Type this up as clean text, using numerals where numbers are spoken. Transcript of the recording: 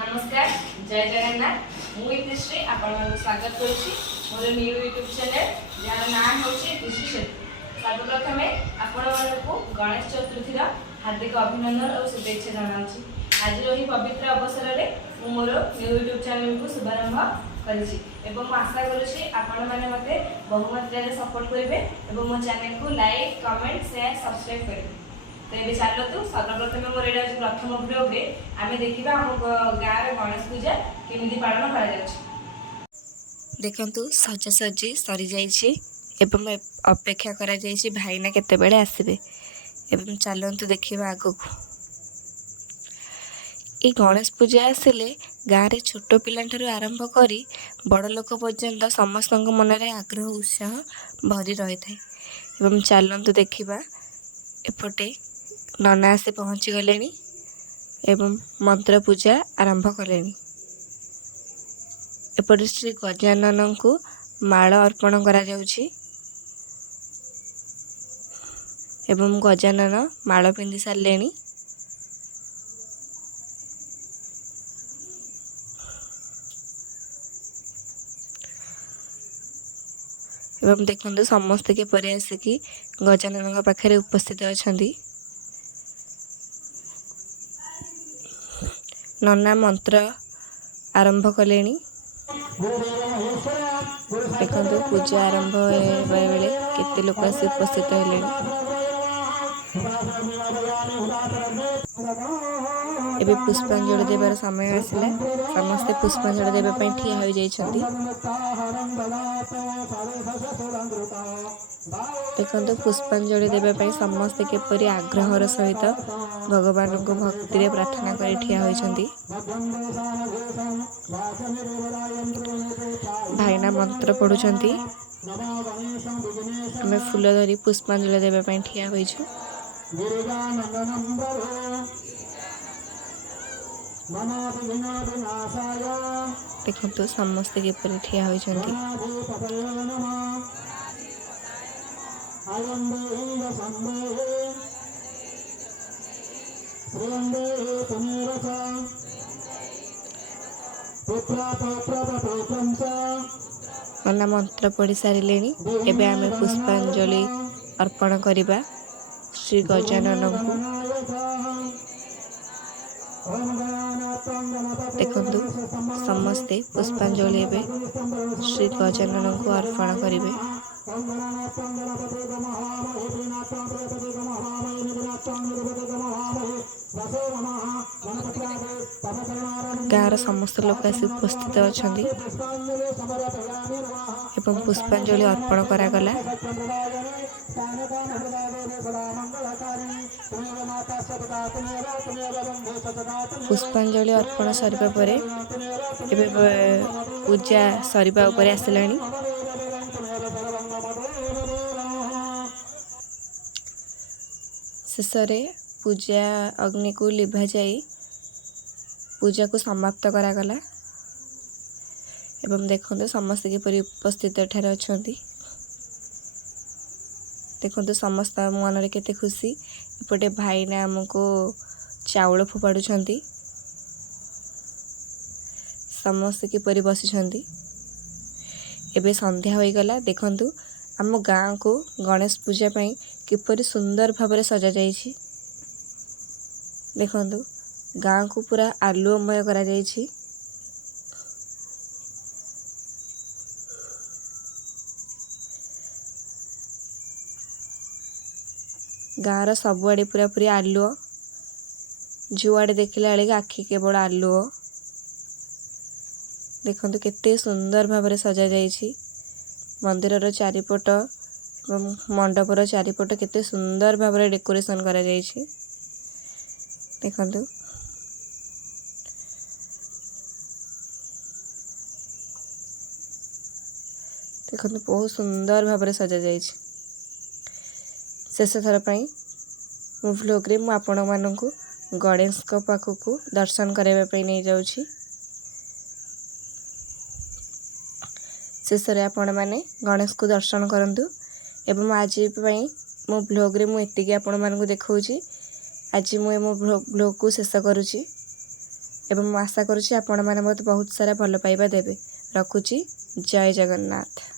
नमस्कार जय जगन्नाथ मुश्री आपण स्वागत करुच्ची मोर न्यू यूट्यूब चैनल जार ना हूँ कृषि सेतु। सर्वप्रथम आपण मानक गणेश चतुर्थी हार्दिक अभिनंदन और शुभेच्छा जनाऊँगी। आज ही पवित्र अवसर में मोर न्यू यूट्यूब चैनल को शुभारंभ करूँ। आशा करुच्ची आपण मैंने मत बहुमात्रा सपोर्ट करेंगे और मो चैनल को लाइक कमेंट शेयर सब्सक्राइब करेंगे। तो ये चलतु सर्वप्रथम मोर ये प्रथम ब्लॉग आम देखा आम गाँव गणेश पूजा केमी पालन कर देखंतु सजासजी सरी जाइए एवं अपेक्षा करा जाइए भाईना केतेबेले आसबे एवं चलतु देखा आग को ये गणेश पूजा आसिले गाँव में छोट पिला आरंभ कर बड़ लोक पर्यंत समस्त मन में आग्रह उत्साह भरी रही है। चलतु देखा एपटे नना आसी पहुँची गले एवं मंत्र पूजा आरंभ कले। एपटे श्री गजानन को माल अर्पण करा जाउछि एवं गजानन माल पिंधि सारे एवं देखते समस्ते किपर आसिकी गजानन पाखे उपस्थित अच्छा। नना मंत्र आरंभ कले। देखो पूजा आरंभ बेले केते लोक आसी उपस्थित हेले। एबे पुष्पांजलि देवार समय आसिला समस्ते पुष्पांजलि देवाई ठिया हो जाइछन्ति। देखो पुष्पांजलि देवाई समस्ते किपरि आग्रहर सहित भगवान को भक्ति प्रार्थना कर ठिया होइछन्ति। भाईना मंत्र पढ़ुछन्ति आमे फूल धरी पुष्पांजलि देवाई ठिया होइछु। देखो समस्ते किपरि ठिया होइछन्ति। नना मंत्र पढ़ी सारे एबे आमे पुष्पांजलि अर्पण करिबा श्री गजानन को। देखंतु समस्ते पुष्पांजलि एबे श्री गजानन को अर्पण करिवे। गाँव समस्त लोक आसी उपस्थित अच्छा एवं पुष्पांजलि अर्पण करागला। पुष्पांजलि अर्पण सरिबा परे एबे पूजा सरिबा उपरे आसिलानी। शेषरे पूजा अग्नि को लिभा जाई पूजा को समाप्त करागला। एवं देखो समस्त किपरि उपस्थित एठारे अछंती। देखो समस्त मन में केते खुशी। एपटे भाईना आमको चाउल फोपाड़ुछंती समस्त किपरि बसिछंती। एबे संध्या होई गला। देखंतु आम गाँ को गणेश पूजा पई किपरि सुंदर भाबरे सजा जाइछि। देखंतु गाँ को पूरा आलुमय करा जाइछि। गाँव सबुआड़े पूरा पूरी आलुओ जुआड़े देखला बेले आखि केवल आलुओ। देखंतु केते सुंदर भाबरे सजा जाइछि। मंदिरर चारिपट मंडपर चारिपट केते सुंदर भाबरे डेकोरेशन करा जाइछि। देखंतु देखंतु बहुत सुंदर भाबरे सजा जाइछि। शेष थर पई मो व्लॉग रे मु आपण मानकु गणेश को पाखकु दर्शन कराइबा पई नै जाउछि। शेष रे आपण माने गणेश को दर्शन करंतु। एवं आज पई मो व्लॉग रे मु एतिके आपण मानकु देखौछि। आज मु मो व्लॉग को शेष करूछि। ଏବଂ ମୁଁ ଆଶା କରୁଛି ଆପଣମାନେ ମୋତେ ବହୁତ ସାରା ଭଲ ପାଇବା ଦେବେ। ରଖୁଛି। ଜୟ ଜଗନ୍ନାଥ।